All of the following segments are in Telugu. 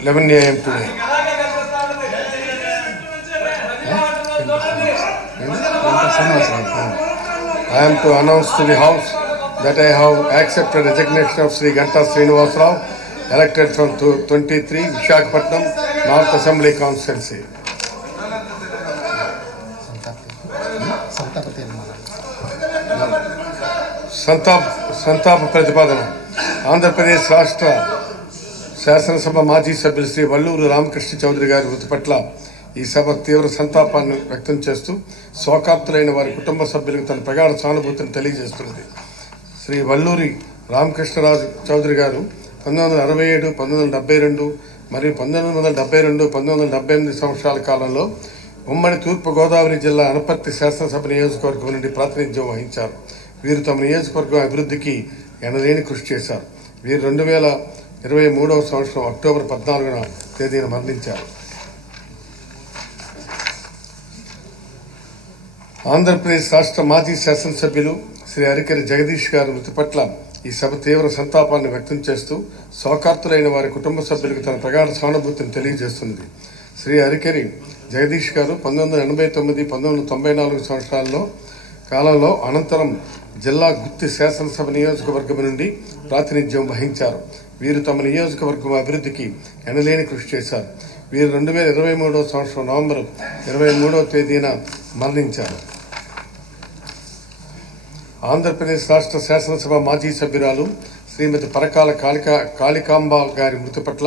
11 a.m. today. I am to announce to the House that I have accepted resignation of Sri Ganta Srinivas Rao, elected from 23 Visakhapatnam North Assembly Constituency. సంతాప ప్రతిపాదన. ఆంధ్రప్రదేశ్ రాష్ట్ర శాసనసభ మాజీ సభ్యులు శ్రీ వల్లూరు రామకృష్ణ చౌదరి గారి మృతి పట్ల ఈ సభ తీవ్ర సంతాపాన్ని వ్యక్తం చేస్తూ శోకార్తులైన వారి కుటుంబ సభ్యులకు తన ప్రగాఢ సానుభూతిని తెలియజేస్తున్నది. శ్రీ వల్లూరి రామకృష్ణరాజు చౌదరి గారు 1967, 1972 మరియు 1972, 1978 సంవత్సరాల కాలంలో ఉమ్మడి తూర్పుగోదావరి జిల్లా అనపర్తి శాసనసభ నియోజకవర్గం నుండి ప్రాతినిధ్యం వహించారు. వీరు తమ నియోజకవర్గం అభివృద్ధికి ఎనలేని కృషి చేశారు. వీరు 2023 సంవత్సరం అక్టోబర్ 14వ తేదీన మరణించారు. ఆంధ్రప్రదేశ్ రాష్ట్ర మాజీ శాసనసభ్యులు శ్రీ అరికెరి జగదీష్ గారి మృతి పట్ల ఈ సభ తీవ్ర సంతాపాన్ని వ్యక్తం చేస్తూ శోకార్తులైన వారి కుటుంబ సభ్యులకు తన ప్రగాఢ సానుభూతిని తెలియజేస్తున్నది. శ్రీ అరికెరి జగదీష్ గారు 1989, 1994 సంవత్సరాల్లో కాలంలో అనంతరం జిల్లా గుత్తి శాసనసభ నియోజకవర్గం నుండి ప్రాతినిధ్యం వహించారు. వీరు తమ నియోజకవర్గం అభివృద్ధికి ఎనలేని కృషి చేశారు. వీరు 2023 సంవత్సరం నవంబర్ 23వ తేదీన మరణించారు. ఆంధ్రప్రదేశ్ రాష్ట్ర శాసనసభ మాజీ సభ్యురాలు శ్రీమతి పరకాల కాళికాంబ గారి మృతి పట్ల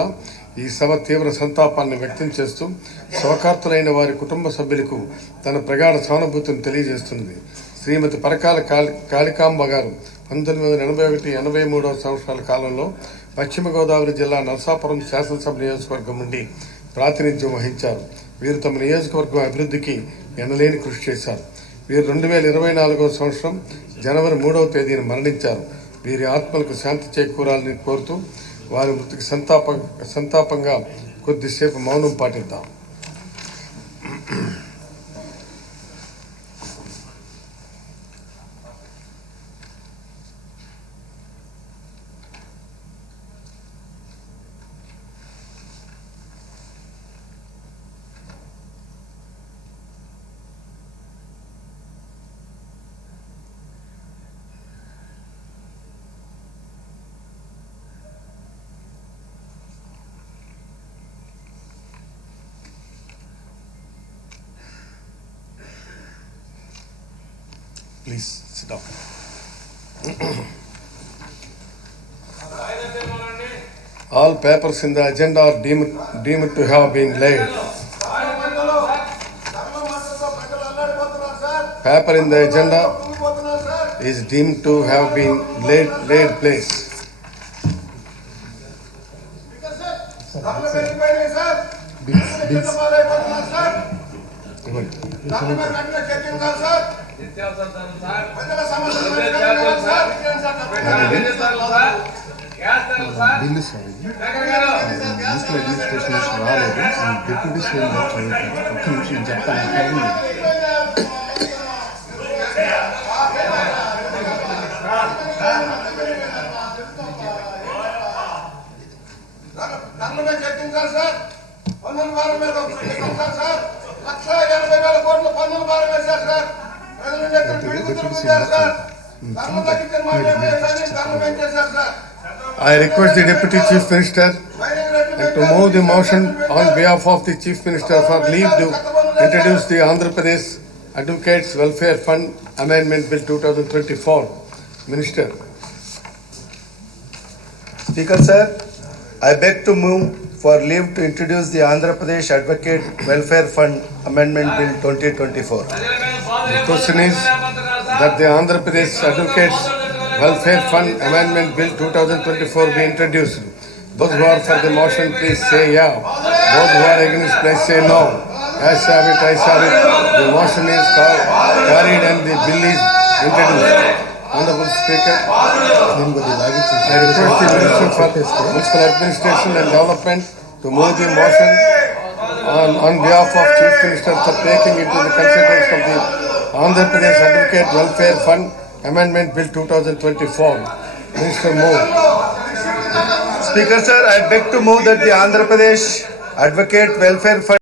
ఈ సభ తీవ్ర సంతాపాన్ని వ్యక్తం చేస్తూ శోకార్తులైన వారి కుటుంబ సభ్యులకు తన ప్రగాఢ సానుభూతిని తెలియజేస్తున్నది. శ్రీమతి పరకాల కాళికాంబ గారు 1981, 83 సంవత్సరాల కాలంలో పశ్చిమ గోదావరి జిల్లా నరసాపురం శాసనసభ నియోజకవర్గం నుండి ప్రాతినిధ్యం వహించారు. వీరు తమ నియోజకవర్గం అభివృద్ధికి ఎనలేని కృషి చేశారు. వీరు 2024 సంవత్సరం జనవరి 3వ తేదీన మరణించారు. వీరి ఆత్మలకు శాంతి చేకూరాలని కోరుతూ వారి మృతికి సంతాపంగా కొద్దిసేపు మౌనం పాటిద్దాం. Please sit down. All papers in the agenda are deemed to have been laid. Paper in the agenda is deemed to have been laid place. Bill sir municipal administration రాలేదు. డిప్యూటీ సీఎం ఒక్క నిమిషం చెప్తాను. I request the Deputy Chief Minister to move the motion on behalf of the Chief Minister for leave to introduce the Andhra Pradesh Advocates Welfare Fund Amendment Bill 2024. Minister. Speaker sir, I beg to move for leave to introduce the Andhra Pradesh Advocate Welfare Fund Amendment Bill 2024. The question is that the Andhra Pradesh Advocates Welfare Fund Amendment Bill 2024 be introduced. Those who are for the motion, please say yeah. Those who are against, please say no. Ayes have it, ayes have it. The motion is carried and the bill is introduced. Honorable Speaker, I request the Minister for Municipal Administration and Development to move the motion on behalf of Chief Minister for taking into the consideration of the Andhra Pradesh Advocate Welfare Fund Amendment Bill 2024. Minister move. Speaker sir, I beg to move that the Andhra Pradesh Advocate Welfare Fund